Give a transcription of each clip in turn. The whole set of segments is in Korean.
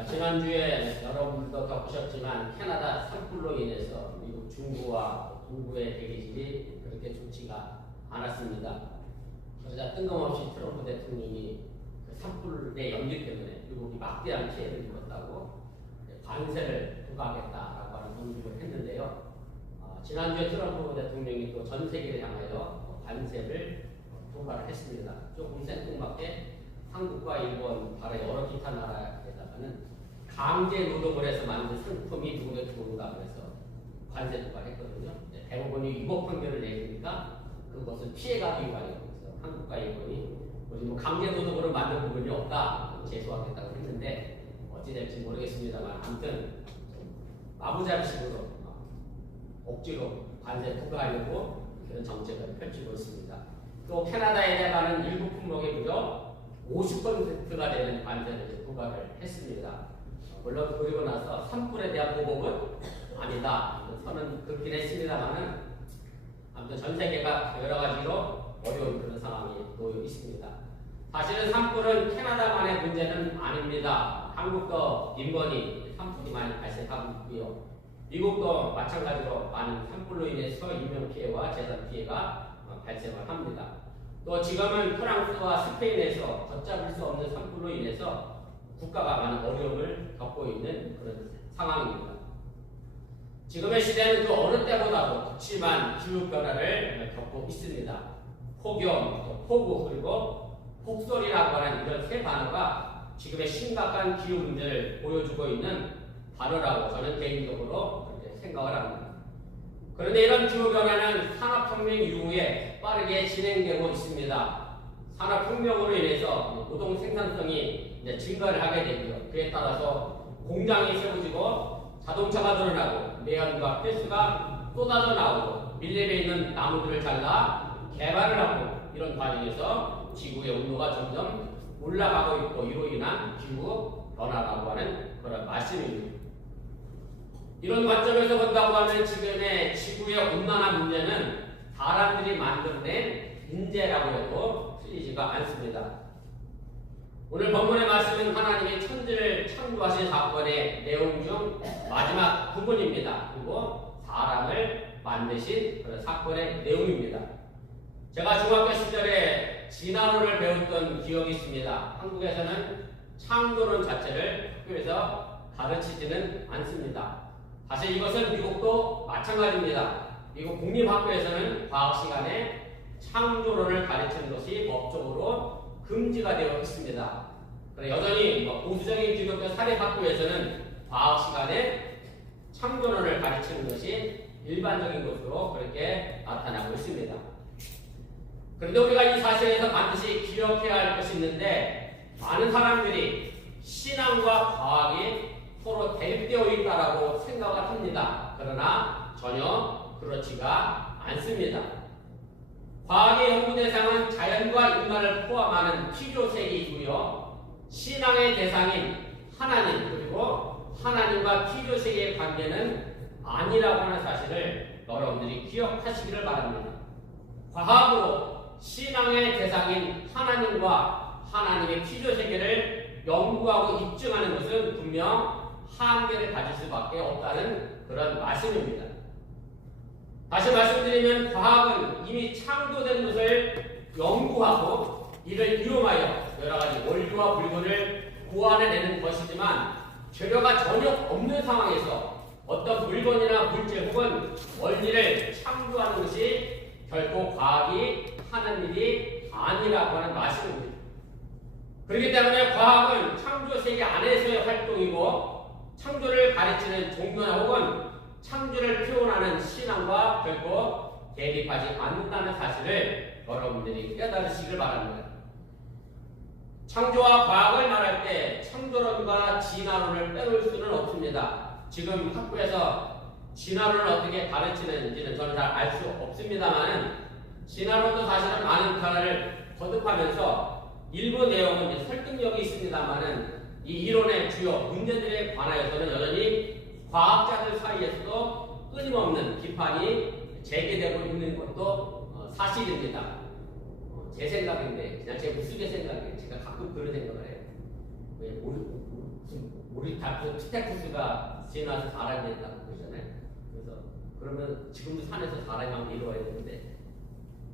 지난주에 여러분도 겪으셨지만 캐나다 산불로 인해서 미국 중부와 동부의 대기질이 그렇게 좋지가 않았습니다. 그러자 뜬금없이 트럼프 대통령이 그 산불의 연기 때문에 미국이 막대한 피해를 입었다고 관세를 부과하겠다라고 하는 공주를 했는데요. 지난주에 트럼프 대통령이 또 전 세계를 향하여 관세를 부과를 했습니다. 조금 생뚱맞게 한국과 일본, 바로 여러 기타 나라에다가는 강제 노동을 해서 만든 상품이 누구나 들어온다 그래서 관세 부과를 했거든요. 대법원이 위법 판결을 내리니까 그것은 피해가 비관이고 그래서 한국과 일본이 우리 뭐 강제 노동으로 만든 부분이 없다 제소하겠다고 했는데 어찌 될지 모르겠습니다만 아무튼 마부자식으로 억지로 관세 부과하려고 그런 정책을 펼치고 있습니다. 또 캐나다에 대한 일부 품목에 무려 50%가 되는 관세를 부과를 했습니다. 물론 그리고 나서 산불에 대한 보복은 아니다. 선은 긋긴 했습니다만은 아무튼 전 세계가 여러 가지로 어려운 그런 상황이 놓여 있습니다. 사실은 산불은 캐나다만의 문제는 아닙니다. 한국도 인번이 산불이 많이 발생하고 있고요. 미국도 마찬가지로 많은 산불로 인해서 인명피해와 재산피해가 발생을 합니다. 또 지금은 프랑스와 스페인에서 걷잡을 수 없는 산불로 인해서 국가가 많은 어려움을 겪고 있는 그런 상황입니다. 지금의 시대는 그 어느 때보다도 극심한 기후변화를 겪고 있습니다. 폭염, 폭우, 그리고 폭설이라고 하는 이런 세 단어가 지금의 심각한 기후 문제를 보여주고 있는 단어라고 저는 개인적으로 그렇게 생각을 합니다. 그런데 이런 기후변화는 산업혁명 이후에 빠르게 진행되고 있습니다. 산업혁명으로 인해서 노동 생산성이 증가를 하게 되고요. 그에 따라서 공장이 세워지고 자동차가 늘어나고 매연과 폐수가 쏟아져 나오고 밀림에 있는 나무들을 잘라 개발을 하고 이런 과정에서 지구의 온도가 점점 올라가고 있고 이로 인한 기후 변화라고 하는 그런 말씀입니다. 이런 관점에서 본다고 하면 지금의 지구의 온난화 문제는 사람들이 만들어낸 인재라고 해도 틀리지가 않습니다. 오늘 본문의 말씀은 하나님의 천지를 창조하신 사건의 내용 중 마지막 부분입니다. 그리고 사람을 만드신 그런 사건의 내용입니다. 제가 중학교 시절에 진화론을 배웠던 기억이 있습니다. 한국에서는 창조론 자체를 학교에서 가르치지는 않습니다. 사실 이것은 미국도 마찬가지입니다. 미국 공립학교에서는 과학 시간에 창조론을 가르치는 것이 법적으로 금지가 되어 있습니다. 여전히 보수적인 기독교 사립학교에서는 과학 시간에 창조론을 가르치는 것이 일반적인 것으로 그렇게 나타나고 있습니다. 그런데 우리가 이 사실에서 반드시 기억해야 할 것이 있는데 많은 사람들이 신앙과 과학이 서로 대립되어 있다라고 생각을 합니다. 그러나 전혀 그렇지가 않습니다. 과학의 연구 대상은 자연과 인간을 포함하는 피조세계이고요. 신앙의 대상인 하나님 그리고 하나님과 피조세계의 관계는 아니라고 하는 사실을 여러분들이 기억하시기를 바랍니다. 과학으로 신앙의 대상인 하나님과 하나님의 피조세계를 연구하고 입증하는 것은 분명 한계를 가질 수밖에 없다는 그런 말씀입니다. 다시 말씀드리면 과학은 이미 창조된 것을 연구하고 이를 이용하여 여러 가지 원리와 물건을 고안해내는 것이지만 재료가 전혀 없는 상황에서 어떤 물건이나 물질 혹은 원리를 창조하는 것이 결코 과학이 하는 일이 아니라고 하는 말씀입니다. 그렇기 때문에 과학은 창조 세계 안에서의 활동이고 창조를 가르치는 종교나 혹은 창조를 표현하는 신앙과 결코 대립하지 않는다는 사실을 여러분들이 깨달으시길 바랍니다. 창조와 과학을 말할 때 창조론과 진화론을 빼놓을 수는 없습니다. 지금 학교에서 진화론을 어떻게 가르치는지는 저는 잘 알 수 없습니다만 진화론도 사실은 많은 변화를 거듭하면서 일부 내용은 설득력이 있습니다만은 이 이론의 주요 문제들에 관하여서는 여전히 과학자들 사이에서도 끊임없는 비판이 제기되고 있는 것도 사실입니다. 제 생각인데 그냥 제 무수의 생각이에요. 제가 가끔 그런 생각을 해요. 왜 우리 다 피테쿠스가 지나서 사람이 됐다고 그러잖아요. 그래서 그러면 지금도 산에서 사람이 막 내려와야 되는데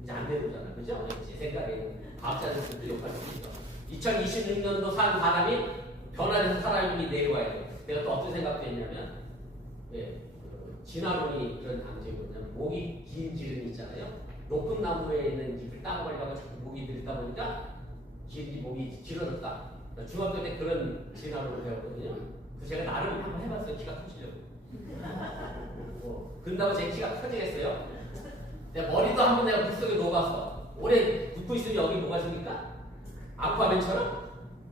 이제 안 내려오잖아, 그죠? 제 생각에 과학자들도 역할을 하죠. 2026년도 산 사람이 변화돼서 사람이 내려와야 돼. 내가 또 어떤 생각도 했냐면, 진화론이 그런 방식이 뭐냐면 목이 긴 기름이 있잖아요. 높은 나무에 있는 잎을 따먹으려고 자꾸 목이 들다 보니까 목이 길어졌다. 중학교 때 그런 진화론을 배웠거든요. 그래서 제가 나름 한번 해봤어요. 키가 커지려고. 그런다고 제 키가 커지겠어요? 내 머리도 한번 내가 물속에 녹아서 오래 묻고 있으면 여기 뭐가 생길까? 아쿠아맨처럼?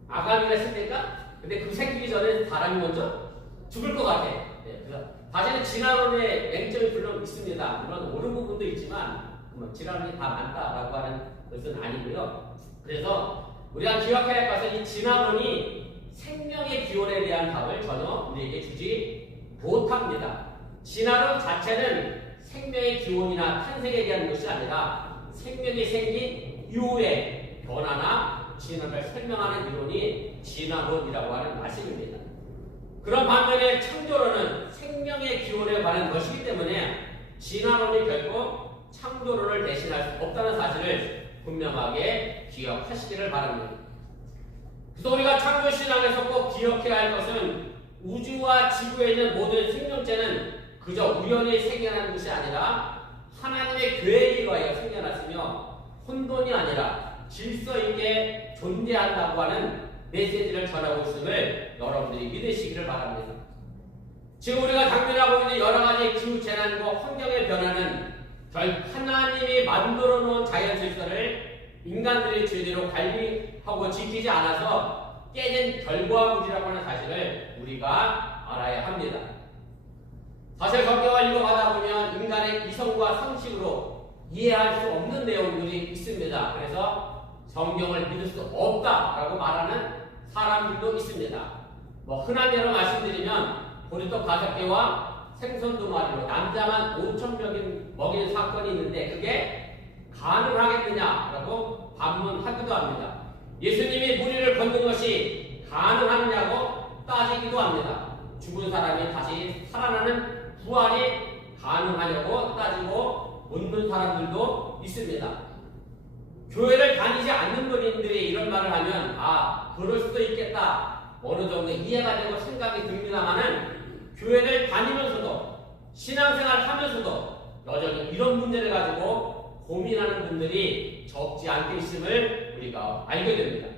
아가미가 있을 때니까? 근데 그 생기기 전에 바람이 먼저 죽을 것 같아. 그래서 사실은 진화론의 맹점이 물론 있습니다. 물론 옳은 부분도 있지만 진화론이 다 많다라고 하는 것은 아니고요. 그래서 우리가 기억해야 할 것은 이 진화론이 생명의 기원에 대한 답을 전혀 우리에게 주지 못합니다. 진화론 자체는 생명의 기원이나 탄생에 대한 것이 아니라 생명이 생긴 이후의 변화나 진화를 설명하는 이론이 진화론이라고 하는 말씀입니다. 그런 반면에 창조론은 생명의 기원에 관한 것이기 때문에 진화론이 결코 창조론을 대신할 수 없다는 사실을 분명하게 기억하시기를 바랍니다. 그래서 우리가 창조신앙에서 꼭 기억해야 할 것은 우주와 지구에 있는 모든 생명체는 그저 우연히 생겨난 것이 아니라 하나님의 계획에 의하여 생겨났으며 혼돈이 아니라 질서 있게 존재한다고 하는 메시지를 전하고 있음을 여러분들이 믿으시기를 바랍니다. 지금 우리가 당면하고 있는 여러 가지 기후 재난과 환경의 변화는 하나님이 만들어 놓은 자연 질서를 인간들이 제대로 관리하고 지키지 않아서 깨진 결과물이라고 하는 사실을 우리가 알아야 합니다. 사실 성경을 읽어가다 보면 인간의 이성과 상식으로 이해할 수 없는 내용들이 있습니다. 그래서 성경을 믿을 수 없다라고 말하는 사람들도 있습니다. 흔한 예로 말씀드리면 보리떡 5개와 생선 2마리로 남자만 5,000명이 먹인 사건이 있는데 그게 가능하겠느냐라고 반문하기도 합니다. 예수님이 무리를 건든 것이 가능하느냐고 따지기도 합니다. 죽은 사람이 다시 살아나는 부활이 가능하냐고 따지고 묻는 사람들도 있습니다. 교회를 다니지 않는 분들이 이런 말을 하면 그럴 수도 있겠다 어느 정도 이해가 되고 생각이 듭니다만은 교회를 다니면서도 신앙생활 하면서도 여전히 이런 문제를 가지고 고민하는 분들이 적지 않게 있음을 우리가 알게 됩니다.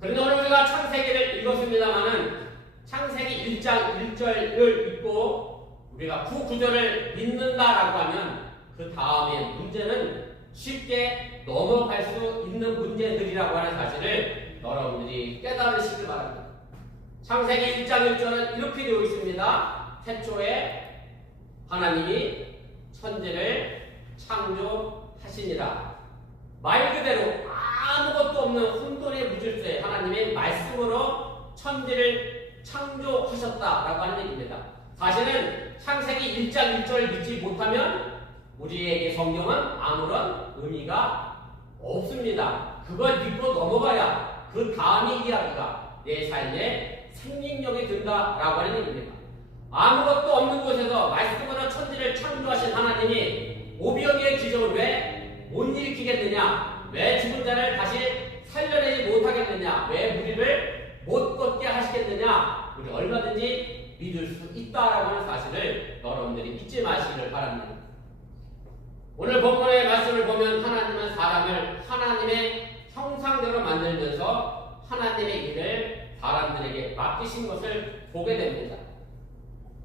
그런데 오늘 우리가 창세기를 읽었습니다만은 창세기 1장 1절을 읽고 우리가 그 구절을 믿는다라고 하면 그 다음에 문제는 쉽게 넘어갈 수 있는 문제들이라고 하는 사실을 여러분들이 깨달으시길 바랍니다. 창세기 1장 1절은 이렇게 되어 있습니다. 태초에 하나님이 천지를 창조하시니라. 말 그대로 아무것도 없는 혼돈의 무질서에 하나님의 말씀으로 천지를 창조하셨다라고 하는 얘기입니다. 사실은 창세기 1장 1절을 믿지 못하면 우리에게 성경은 아무런 의미가 없습니다. 그걸 믿고 넘어가야 그 다음의 이야기가 내 삶에 생명력이 든다라고 하는 얘기입니다. 아무것도 없는 곳에서 말씀으로 천지를 창조하신 하나님이 오병이의 기적을 왜 못 일으키겠느냐? 왜 죽은 자를 다시 살려내지 못하겠느냐? 왜 무리를 못 걷게 하시겠느냐? 우리 얼마든지 믿을 수 있다라고 하는 사실을 여러분들이 잊지 마시기를 바랍니다. 오늘 본문의 말씀을 보면 하나님은 사람을 하나님의 형상대로 만들면서 하나님의 일을 사람들에게 맡기신 것을 보게 됩니다.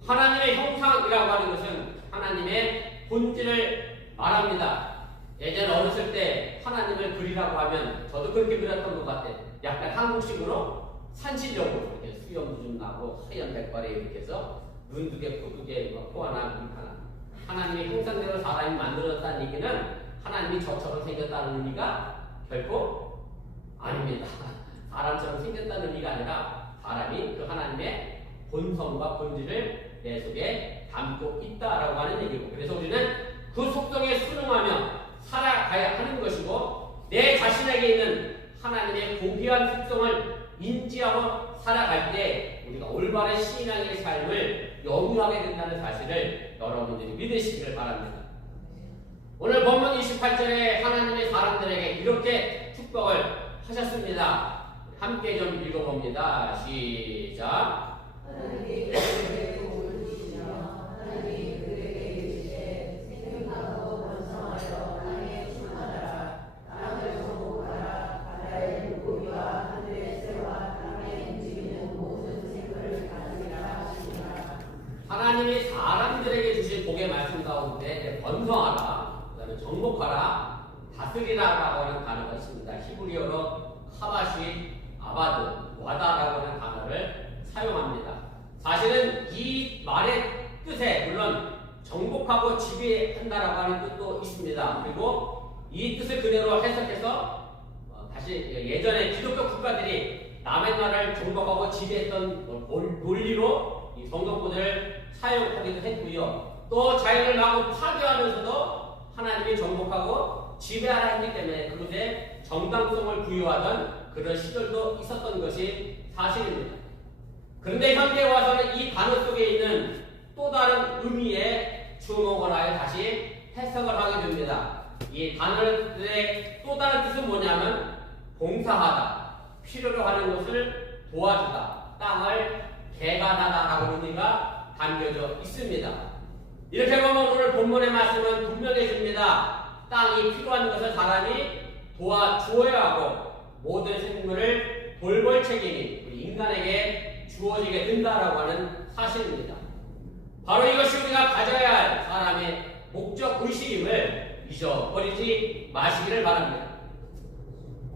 하나님의 형상이라고 하는 것은 하나님의 본질을 말합니다. 예전 어렸을 때 하나님을 그리라고 하면 저도 그렇게 그렸던 것 같아요. 약간 한국식으로 산신령으로 이렇게 수염도 좀 나고 하얀 백발에 이렇게 해서 눈 2개, 코 2개, 코 하나, 눈 하나. 하나님의 형상대로 사람이 만들어졌다는 얘기는 하나님이 저처럼 생겼다는 의미가 결코 아닙니다. 사람처럼 생겼다는 의미가 아니라 사람이 그 하나님의 본성과 본질을 내 속에 담고 있다라고 하는 얘기고, 그래서 우리는 그 속성에 순응하며 살아가야 하는 것이고 내 자신에게 있는 하나님의 고귀한 속성을 인지하고 살아갈 때 우리가 올바른 신앙의 삶을 영위하게 된다는 사실을 여러분들이 믿으시기를 바랍니다. 오늘 본문 28절에 하나님의 사람들에게 이렇게 축복을 하셨습니다. 함께 좀 읽어봅니다. 시작. 하나님이 사람들에게 주신 복의 말씀 가운데 번성하라, 그다음에 정복하라, 다스리라라고 하는 단어가 있습니다. 히브리어로 카바시, 아바드, 와다라고 하는 단어를 사용합니다. 사실은 이 말의 뜻에 물론 정복하고 지배한다라고 하는 뜻도 있습니다. 그리고 이 뜻을 그대로 해석해서 다시 예전에 기독교 국가들이 남의 나라를 정복하고 지배했던 논리로 이 성경구절을 사용하기도 했고요. 또 자연을 마구 파괴하면서도 하나님이 정복하고 지배하라 했기 때문에 그것에 정당성을 부여하던 그런 시절도 있었던 것이 사실입니다. 그런데 현대에 와서는 이 단어 속에 있는 또 다른 의미에 주목을 하여 다시 해석을 하게 됩니다. 이 단어들의 또 다른 뜻은 뭐냐면 봉사하다, 필요로 하는 것을 도와주다, 땅을 개간하다라고 의미가 담겨져 있습니다. 이렇게 보면 오늘 본문의 말씀은 분명해집니다. 땅이 필요한 것을 사람이 도와주어야 하고 모든 생물을 돌볼 책임이 우리 인간에게 주어지게 된다라고 하는 사실입니다. 바로 이것이 우리가 가져야 할 사람의 목적 의식임을 잊어버리지 마시기를 바랍니다.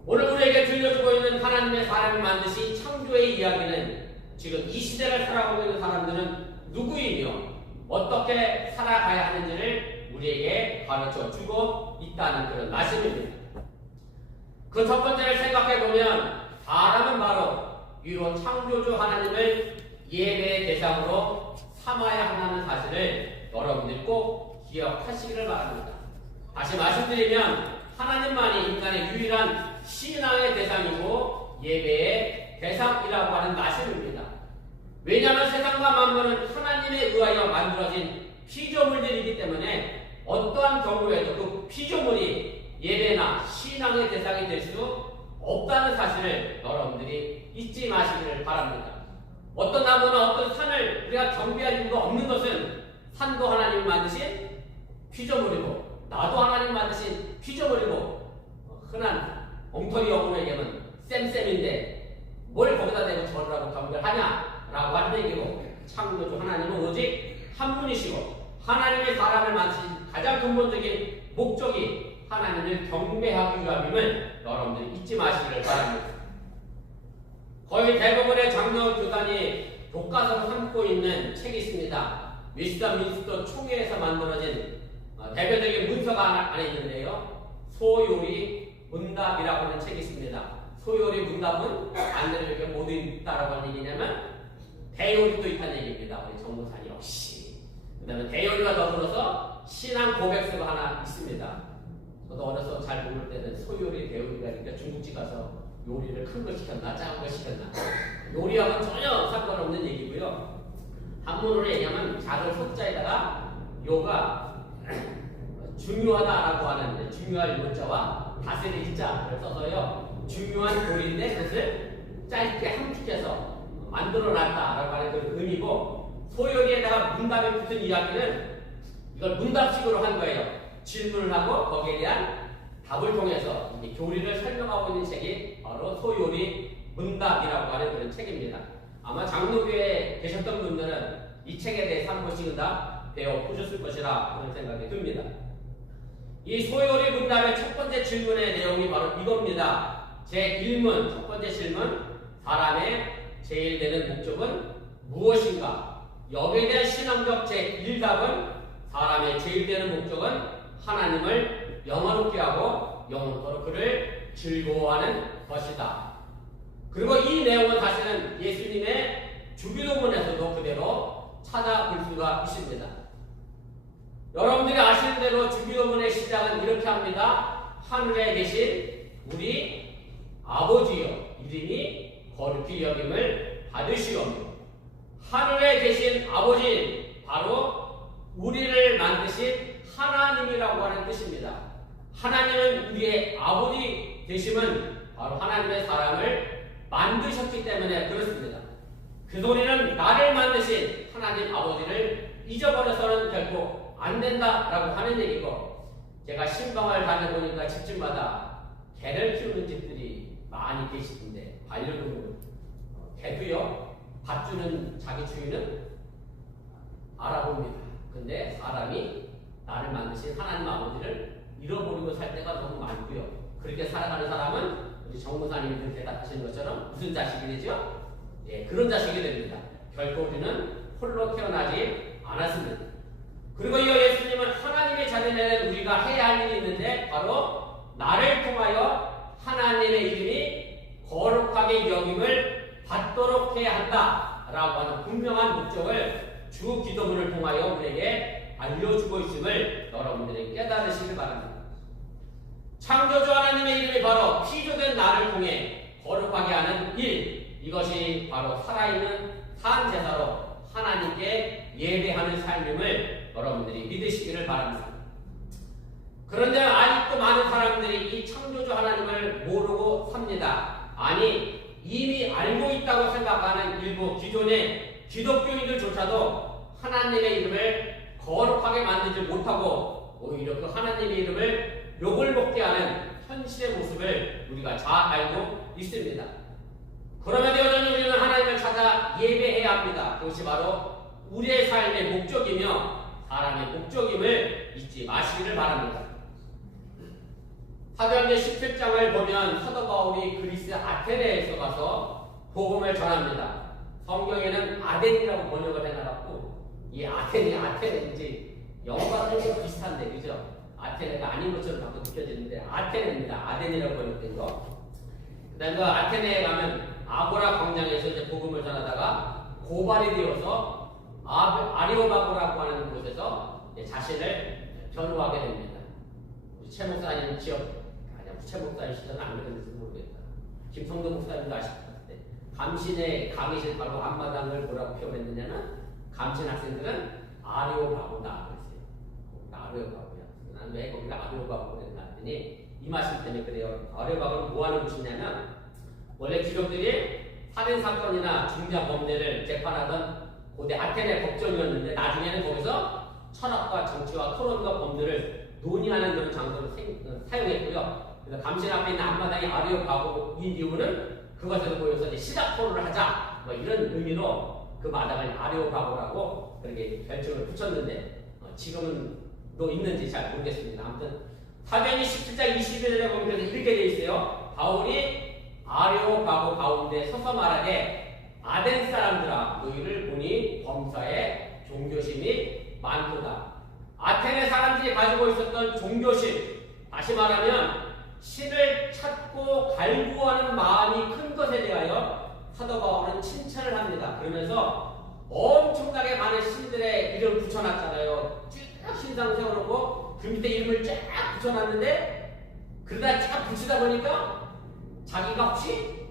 오늘 우리에게 들려주고 있는 하나님의 사람을 만드신 창조의 이야기는 지금 이 시대를 살아가고 있는 사람들은 누구이며 어떻게 살아가야 하는지를 우리에게 가르쳐 주고 있다는 그런 말씀입니다. 그 첫 번째를 생각해 보면 사람은 바로 위로 창조주 하나님을 예배의 대상으로 삼아야 한다는 사실을 여러분들 꼭 기억하시기를 바랍니다. 다시 말씀드리면 하나님만이 인간의 유일한 신앙의 대상이고 예배의 대상이라고 하는 말씀입니다. 왜냐하면 세상과 만물은 하나님에 의하여 만들어진 피조물들이기 때문에 어떠한 경우에도 그 피조물이 예배나 신앙의 대상이 될 수 없다는 사실을 여러분들이 잊지 마시기를 바랍니다. 어떤 나무나 어떤 산을 우리가 경배할 이유가 없는 것은 산도 하나님이 만드신 피조물이고 나도 하나님 만드신 피조물이고 흔한 엉터리 영어로 얘기하면 쌤쌤인데 뭘 거기다 대고 저러라고 경배를 하냐라고 하는 얘기고 창조주 하나님은 오직 한 분이시고 하나님의 사람을 만드신 가장 근본적인 목적이 하나님을 경배하기 위함임을 여러분들이 잊지 마시기를 바랍니다. 거의 대부분의 장로 교단이 교과서로 삼고 있는 책이 있습니다. 웨스트민스터 총회에서 만들어진 대표적인 문서가 안에 있는데요. 소요리 문답이라고 하는 책이 있습니다. 소요리 문답은 안들에게 모두 있다라고 하는 얘기냐면 대요리도 있다는 얘기입니다. 우리 정보사님 역시. 그 다음에 대요리와 더불어서 신앙 고백서가 하나 있습니다. 저도 어려서 잘 모를 때는 소요리, 대요리가 있으니까 중국집 가서 요리를 큰 걸 시켰나 작은 걸 시켰나 요리하고는 전혀 상관없는 얘기고요. 한문으로 얘기하면 작은 소자에다가 요가 중요하다라고 하는 중요할 요자와 다스릴 자를 써서요. 중요한 요리인데 그것을 짧게 함축해서 만들어놨다라고 하는 그런 의미고 소요리에다가 문답에 붙은 이야기는 이걸 문답식으로 한 거예요. 질문을 하고 거기에 대한 답을 통해서 교리를 설명하고 있는 책이 바로 소요리 문답이라고 하는 그런 책입니다. 아마 장로교에 계셨던 분들은 이 책에 대해서 한 번씩은 다 배워보셨을 것이라 그런 생각이 듭니다. 이 소요리 문답의 첫 번째 질문의 내용이 바로 이겁니다. 제1문 첫 번째 질문, 사람의 제일 되는 목적은 무엇인가? 여기에 대한 신앙적 제1답은 사람의 제일 되는 목적은 하나님을 영원롭게 하고 영원토록 그를 즐거워하는 것이다. 그리고 이 내용은 사실은 예수님의 주기도문에서도 그대로 찾아볼 수가 있습니다. 여러분들이 아시는 대로 주기도문의 시작은 이렇게 합니다. 하늘에 계신 우리 아버지여, 이름이 거룩히 여김을 받으시오며 하늘에 계신 아버지 바로 우리를 만드신 하나님이라고 하는 뜻입니다. 하나님은 우리의 아버지 되심은 바로 하나님의 사람을 만드셨기 때문에 그렇습니다. 그 소리는 나를 만드신 하나님 아버지를 잊어버려서는 결코 안 된다라고 하는 얘기고, 제가 신방을 다녀보니까 집집마다 개를 키우는 집들이 많이 계시던데, 반려동물 개도요 밥 주는 자기 주인은 알아봅니다. 근데 사람이 나를 만드신 하나님 아버지를 잃어버리고 살 때가 너무 많고요. 그렇게 살아가는 사람은 우리 정무사님들 대답하시는 것처럼 무슨 자식이 되죠? 예, 그런 자식이 됩니다. 결코 우리는 홀로 태어나지 않았습니다. 그리고 이 예수님은 하나님의 자녀는 우리가 해야 할 일이 있는데, 바로 나를 통하여 하나님의 이름이 거룩하게 여김을 받도록 해야 한다라고 하는 분명한 목적을 주 기도문을 통하여 우리에게 알려주고 있음을 여러분들이 깨달으시길 바랍니다. 창조주 하나님의 이름이 바로 피조된 나를 통해 거룩하게 하는 일, 이것이 바로 살아있는 산 제사로 하나님께 예배하는 삶임을 여러분들이 믿으시기를 바랍니다. 그런데 아직도 많은 사람들이 이 창조주 하나님을 모르고 삽니다. 아니, 이미 알고 있다고 생각하는 일부 기존의 기독교인들조차도 하나님의 이름을 거룩하게 만들지 못하고 오히려 그 하나님의 이름을 욕을 먹게 하는 현실의 모습을 우리가 잘 알고 있습니다. 그러면 여전히 우리는 하나님을 찾아 예배해야 합니다. 그것이 바로 우리의 삶의 목적이며 사람의 목적임을 잊지 마시기를 바랍니다. 사도행전 17장을 보면 사도 바울이 그리스 아테네에서 가서 복음을 전합니다. 성경에는 아덴이라고 번역을 해놔갖고 이 아테네인지 영어가 좀 비슷한데, 그죠? 아테네가 아닌 것처럼 자꾸 느껴지는데 아테네입니다. 아덴이라고 번역된 거. 그다음 그 아테네에 가면 아고라 광장에서 이제 복음을 전하다가 고발이 되어서 아리오바고라고 하는 곳에서 자신을 변호하게 됩니다. 최 목사님 부채 목사님 시절은 안 그랬는지 모르겠다. 김성도 목사님도 아실 것 같은데, 감신의 강의실 바로 앞마당을 뭐라고 표현했느냐는 감신 학생들은 아리오바고다 그랬어요. 아리오바고야. 난 왜 거기가 아리오바고가 됐나 했더니 이 말씀 때문에 그래요. 아리오바고는 뭐 하는 곳이냐면, 원래 귀족들이 살인 사건이나 중대한 범죄를 재판하던 고대 아테네 법정이었는데, 나중에는 거기서 철학과 정치와 토론과 범죄를 논의하는 그런 장소를 사용했고요. 그래서 감신 앞에 있는 앞마당이 아리오바고인 이유는 그것에서 보여서 이제 시각 토론을 하자, 뭐 이런 의미로 그 마당을 아리오바고라고 그렇게 별칭을 붙였는데, 지금은 또 있는지 잘 모르겠습니다. 아무튼 사도행전 17장 21절에 보면 그래서 이렇게 되어 있어요. 바울이 아리오바고 가운데 서서 말하되, 아덴 사람들아 너희를 보니 범사에 종교심이 많도다. 아테네 사람들이 가지고 있었던 종교심, 다시 말하면 신을 찾고 갈구하는 마음이 큰 것에 대하여 사도 바울은 칭찬을 합니다. 그러면서 엄청나게 많은 신들의 이름을 붙여놨잖아요. 쭉 신상 세워놓고 그 밑에 이름을 쫙 붙여놨는데, 그러다 쫙 붙이다 보니까 자기가 혹시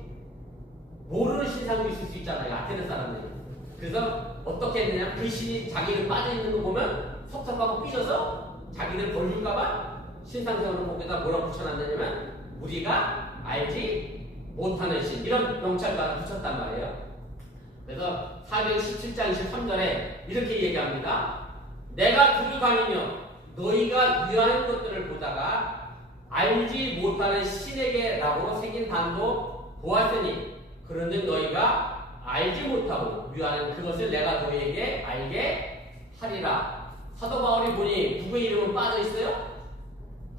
모르는 신상도 있을 수 있잖아요. 아테네 사람들이. 그래서 어떻게 했느냐, 그 신이 자기 이름 빠져있는 거 보면 섭섭하고 삐져서 자기들 벌줄까봐 신상 세우는 곳에다 뭐라고 붙여놨냐면, 우리가 알지 못하는 신, 이런 명찰과를 붙였단 말이에요. 그래서 사도행전 17장 23절에 이렇게 얘기합니다. 내가 두루다니며 너희가 위하는 것들을 보다가 알지 못하는 신에게 라고 새긴 단도 보았으니, 그런데 너희가 알지 못하고 위하는 그것을 내가 너희에게 알게 하리라. 사도 바울이 보니 누구의 이름은 빠져 있어요?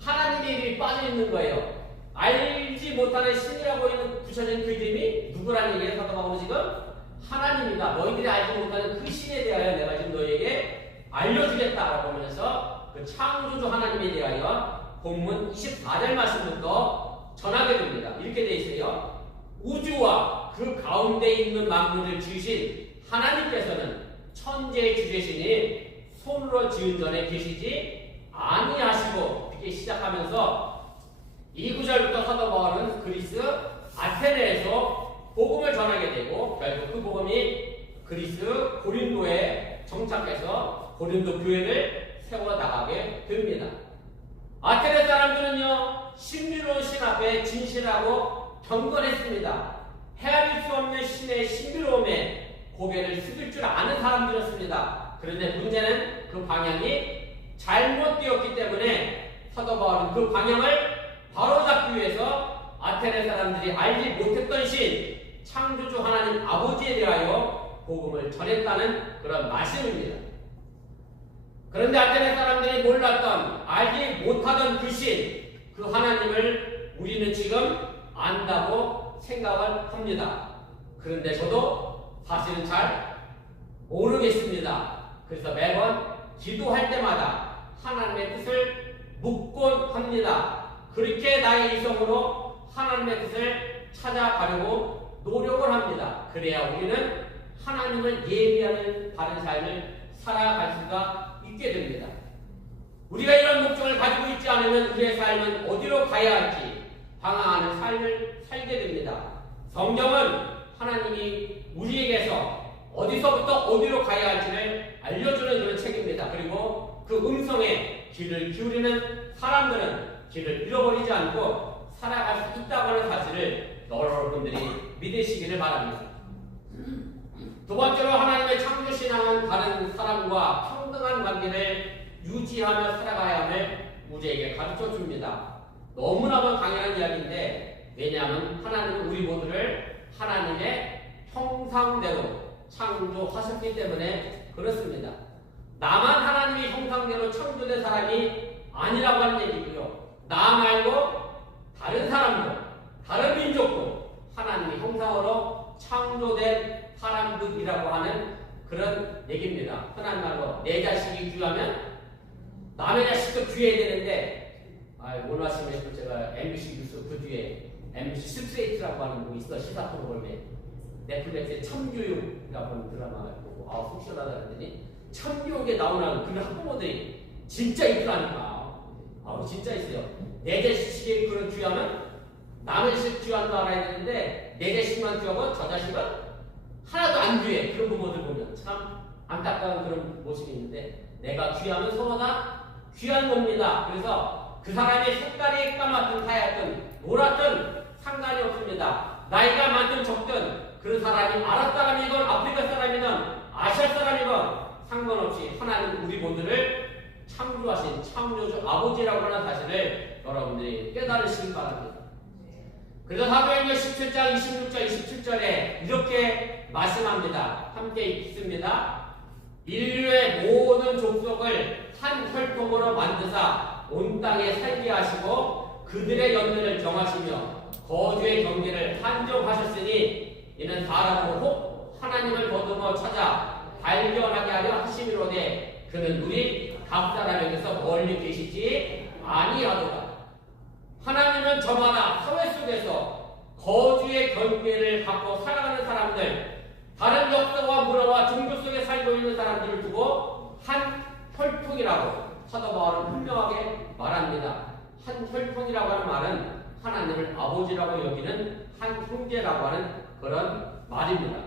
하나님의 이름이 빠져 있는 거예요. 알지 못하는 신이라고 붙여진 그 이름이 누구라는 얘기예요? 사도 바울은 지금 하나님이다. 너희들이 알지 못하는 그 신에 대하여 내가 지금 너희에게 알려주겠다라고 하면서 그 창조주 하나님에 대하여 본문 24절 말씀부터 전하게 됩니다. 이렇게 되어 있어요. 우주와 그 가운데 있는 만물을 지으신 하나님께서는 천지의 주제시니 손으로 지은 전에 계시지 아니하시고, 이렇게 시작하면서 이 구절부터 사도 바울은 그리스 아테네에서 복음을 전하게 되고 결국 그 복음이 그리스 고린도에 정착해서 고린도 교회를 세워나가게 됩니다. 아테네 사람들은요, 신비로운 신 앞에 진실하고 경건했습니다. 헤아릴 수 없는 신의 신비로움에 고개를 숙일 줄 아는 사람들이었습니다. 그런데 문제는 그 방향이 잘못되었기 때문에 사도 바울은 그 방향을 바로잡기 위해서 아테네 사람들이 알지 못했던 신, 창조주 하나님 아버지에 대하여 복음을 전했다는 그런 말씀입니다. 그런데 아테네 사람들이 몰랐던, 알지 못하던 그 신, 그 하나님을 우리는 지금 안다고 생각을 합니다. 그런데 저도 사실은 잘 모르겠습니다. 그래서 매번 기도할 때마다 하나님의 뜻을 묻곤 합니다. 그렇게 나의 이성으로 하나님의 뜻을 찾아가려고 노력을 합니다. 그래야 우리는 하나님을 예비하는 바른 삶을 살아갈 수가 있게 됩니다. 우리가 이런 목적을 가지고 있지 않으면 우리의 삶은 어디로 가야 할지 방황하는 삶을 살게 됩니다. 성경은 하나님이 우리에게서 어디서부터 어디로 가야 할지를 알려주는 그런 책입니다. 그리고 그 음성에 귀를 기울이는 사람들은 길을 잃어버리지 않고 살아갈 수 있다고 하는 사실을 여러분들이 믿으시기를 바랍니다. 두 번째로 하나님의 창조신앙은 다른 사람과 평등한 관계를 유지하며 살아가야 함을 우리에게 가르쳐 줍니다. 너무나도 당연한 이야기인데, 왜냐하면 하나님은 우리 모두를 하나님의 형상대로 창조하셨기 때문에 그렇습니다. 나만 하나님의 형상대로 창조된 사람이 아니라고 하는 얘기고요. 나 말고 다른 사람도, 다른 민족도 하나님의 형상으로 창조된 사람들이라고 하는 그런 얘기입니다. 흔한 말로 내 자식이 귀하면 남의 자식도 귀해야 되는데, 오늘 아침에 제가 MBC 뉴스 그 뒤에 MBC 스트레이트라고 하는 거 있어, 시사 프로그램에 넷플릭스의 참교육이라고 하는 드라마가 보고 속 시원하다 그랬더니 참교육에 나오는 그 학부모들이 진짜 있더라니까. 진짜 있어요. 내 자식이 그런 귀하면 남의 자식 귀한 거 알아야 되는데 내 자식만 귀하고 저 자식은 하나도 안 귀해. 그런 부모들 보면 참 안타까운 그런 모습이 있는데, 내가 귀하면 서로 다 귀한 겁니다. 그래서 그 사람의 색깔이 까맣든 하얗든 노랗든 상관이 없습니다. 나이가 많든 적든 그 사람이 아랍 사람이건 아프리카 사람이건 아시아 사람이건 상관없이 하나님 우리 모두를 창조하신 창조주 아버지라고 하는 사실을 여러분들이 깨달으시기 바랍니다. 그래서 사도행전 17장 26절 27절에 이렇게 말씀합니다. 함께 읽습니다. 인류의 모든 족속을 한 혈통으로 만드사 온 땅에 살게 하시고 그들의 연민을 정하시며 거주의 경계를 한정하셨으니 이는 사람으로 혹 하나님을 거두어 찾아 발견하게 하려 하심이로되 그는 우리 각 사람에게서 멀리 계시지 아니하도다. 하나님은 저마다 사회 속에서 거주의 경계를 갖고 살아가는 사람들, 다른 역사와 문화와 종교 속에 살고 있는 사람들을 두고 한 혈통이라고 사도 바울은 분명하게 말합니다. 한 혈통이라고 하는 말은 하나님을 아버지라고 여기는 한 형제라고 하는 그런 말입니다.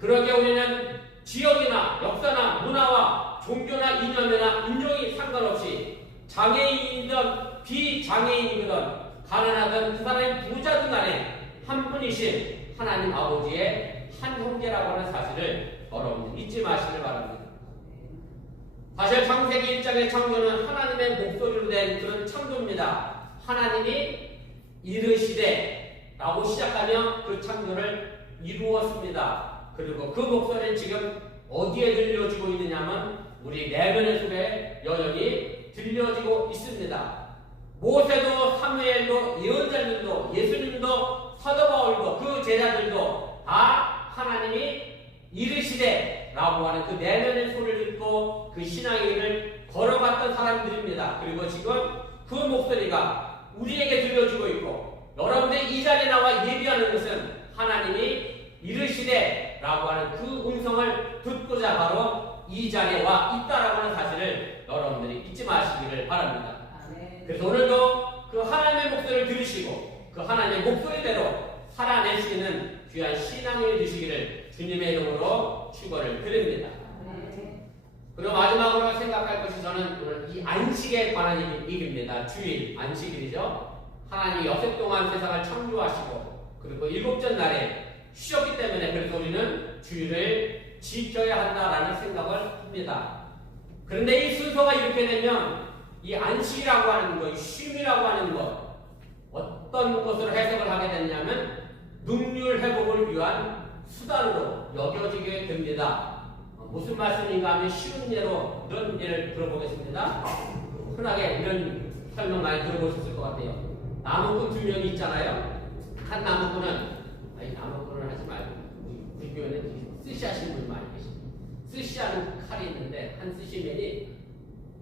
그러게 우리는 지역이나 역사나 문화와 종교나 이념이나 인종이 상관없이 장애인이든 비장애인이든 가난하든 그 사람이 부자든 간에 한 분이신 하나님 아버지의 한 형제라고 하는 사실을 여러분 잊지 마시길 바랍니다. 사실 창세기 1장의 창조는 하나님의 목소리로 된 그런 창조입니다. 하나님이 이르시되 라고 시작하며 그 창조를 이루었습니다. 그리고 그 목소리는 지금 어디에 들려지고 있느냐면 우리 내면의 속에 여전히 들려지고 있습니다. 모세도 사무엘도 예언자들도 예수님도 사도 바울도 그 제자들도 다 하나님이 이르시되 라고 하는 그 내면의 소리를 듣고 그 신앙의 길을 걸어갔던 사람들입니다. 그리고 지금 그 목소리가 우리에게 들려지고 있고, 여러분들이 이 자리에 나와 예비하는 것은 하나님이 이르시되 라고 하는 그 음성을 듣고자 바로 이 자리에 와 있다라고 하는 사실을 여러분들이 잊지 마시기를 바랍니다. 그래서 오늘도 그 하나님의 목소리를 들으시고 그 하나님의 목소리대로 살아낼 수 있는 귀한 신앙이 되시기를 주님의 이름으로 축원을 드립니다. 그리고 마지막으로 생각할 것이 저는 오늘 이 안식에 관한 얘기입니다. 주일, 안식일이죠. 하나님이 여섯 동안 세상을 창조하시고 그리고 일곱째 날에 쉬었기 때문에 그래서 우리는 주일을 지켜야 한다라는 생각을 합니다. 그런데 이 순서가 이렇게 되면 이 안식이라고 하는 것, 쉼이라고 하는 것 어떤 것으로 해석을 하게 됐냐면 능률 회복을 위한 수단으로 여겨지게 됩니다. 무슨 말씀인가 하면 쉬운 예로 이런 예를 들어보겠습니다. 흔하게 이런 설명 많이 들어보셨을 것 같아요. 나무꾼 두 명이 있잖아요. 한 나무꾼은 나무꾼을 하지 말고 우리 교회는 스시 하시는 분이 많이 계십니다. 스시 하는 칼이 있는데 한 스시맨이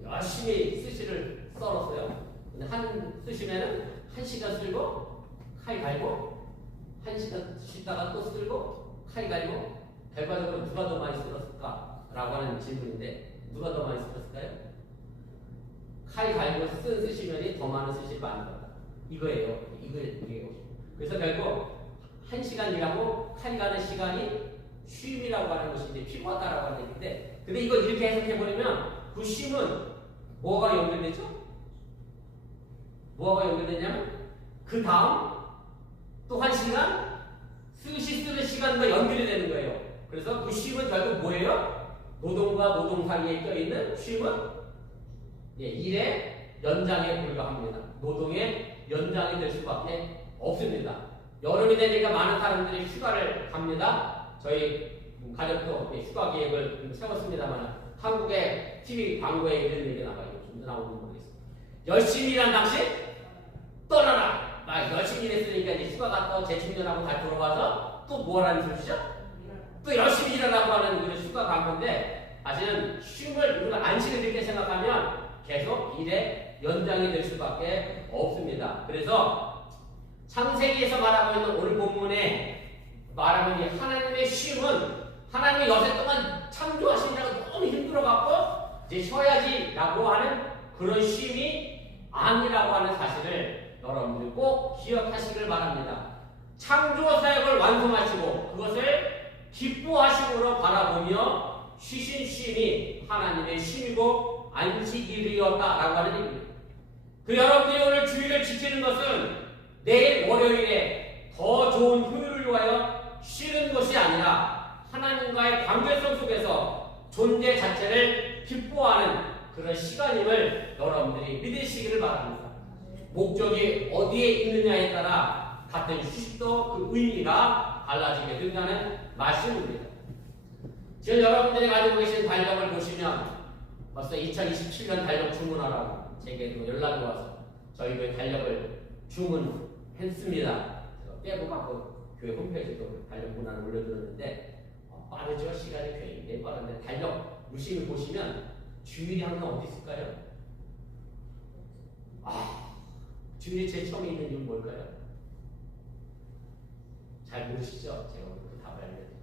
열심히 스시를 썰었어요. 근데 한 스시맨은 1시간 쓸고 칼 갈고 1시간 쉬다가 또 쓸고 칼 갈고 결과적으로 누가 더 많이 쓸었을까라고 하는 질문인데 누가 더 많이 쓸었을까요? 칼 갈고 쓴 스시면이 더 많은 스시를 만들었다. 이거예요. 이게 그래서 결국 1시간 일하고 칼 가는 시간이 쉼이라고 하는 것이 이제 피곤하다라고 하는 얘기인데 근데 이걸 이렇게 해석해버리면 그 쉼은 뭐가 연결되죠? 뭐가 연결되냐면 그 다음 또 1시간 스시 쓰는 시간과 연결이 되는 거예요. 그래서 그 쉼은 결국 뭐예요? 노동과 노동 사이에 껴있는 쉼은 일의 연장에 불과합니다. 노동의 연장이 될 수밖에 없습니다. 여름이 되니까 많은 사람들이 휴가를 갑니다. 저희 가족도 휴가 계획을 세웠습니다만 한국의 TV 광고에 이런 얘기 나와요. 좀 나오는 거 모르겠어요. 열심히 일한 당신 떠나라. 막 열심히 일했으니까 이제 휴가 갔다 재충전하고 다 돌아와서 또 뭐라는 소리죠? 또 열심히 일하라고 하는 그런 휴가 간 건데 사실은 쉼을 우리가 안식을 이렇게 생각하면 계속 일의 연장이 될 수밖에 없습니다. 그래서 창세기에서 말하고 있는 오늘 본문에 말하는 이 하나님의 쉼은 하나님의 여세 동안 창조하시느라고 너무 힘들어갖고 이제 쉬어야지라고 하는 그런 쉼이 아니라고 하는 사실을 여러분들이 꼭 기억하시길 바랍니다. 창조 사역을 완성하시고 그것을 기뻐하심으로 바라보며 쉬신 쉼이 하나님의 쉼이고 안식일이었다라고 하는 얘기입니다. 그 여러분들이 오늘 주일을 지키는 것은 내일 월요일에 더 좋은 효율을 위하여 쉬는 것이 아니라 하나님과의 관계성 속에서 존재 자체를 기뻐하는 그런 시간임을 여러분들이 믿으시기를 바랍니다. 목적이 어디에 있느냐에 따라 같은 휴식도 그 의미가 달라지게 된다는 말씀입니다. 지금 여러분들이 가지고 계신 달력을 보시면 벌써 2027년 달력 주문하라고 제게도 연락이 와서 저희도 달력을 주문했습니다. 제가 빼고 갖고 교회 홈페이지도 달력 문안을 올려드렸는데 빠르죠? 시간이 굉장히 빠른데 달력 유심히 보시면 주일이 항상 어디 있을까요? 주일이 제일 처음에 있는 이유는 뭘까요? 잘 모르시죠? 제가 그 답을 알려드릴게요.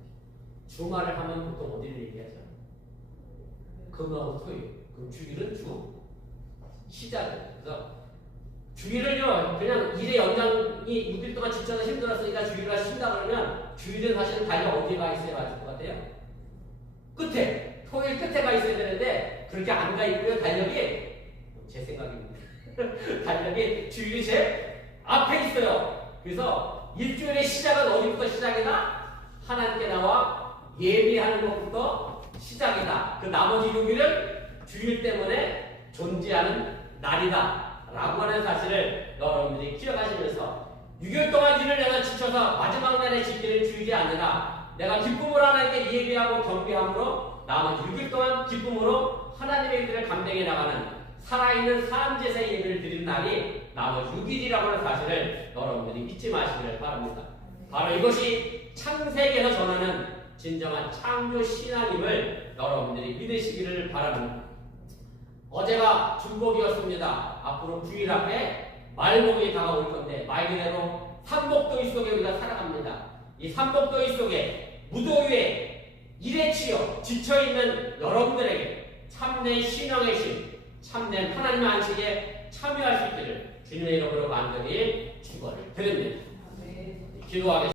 주말을 하면 보통 어디를 얘기하죠? 금하고 토요일. 그럼 주일은 주. 시작을. 그래서 주일을요, 그냥 일의 연장이 6일 동안 지쳐서 힘들었으니까 주일을 쉰다 그러면 주일은 사실은 달력 어디에 가 있어야 맞을 것 같아요? 끝에. 토요일 끝에 가 있어야 되는데 그렇게 안 가 있고요. 달력이 제 생각입니다. 달력이 주일이 제 앞에 있어요. 그래서 일주일의 시작은 어디부터 시작이다? 하나님께 나와 예배하는 것부터 시작이다. 그 나머지 6일은 주일 때문에 존재하는 날이다 라고 하는 사실을 여러분들이 기억하시면서 6일 동안 일을 내가 지쳐서 마지막 날에 지키는 주일이 아니라 내가 기쁨으로 하나님께 예배하고 경배함으로 나머지 6일 동안 기쁨으로 하나님의 일들을 감당해 나가는 살아있는 삶제사 예배를 드리는 날이 나머지 6일이라고 하는 사실을 여러분들이 잊지 마시기를 바랍니다. 바로 이것이 창세기에서 전하는 진정한 창조 신앙임을 여러분들이 믿으시기를 바랍니다. 어제가 중복이었습니다. 앞으로 주일 앞에 말복이 다가올 건데 말 그대로 삼복도의 속에 우리가 살아갑니다. 이 삼복도의 속에 무더위에 일에 치여 지쳐있는 여러분들에게 참된 신앙의 신, 참된 하나님의 안식에 참여할 수 있기를 주님의 이름으로 간절히 축원을 드립니다. 기도하겠습니다.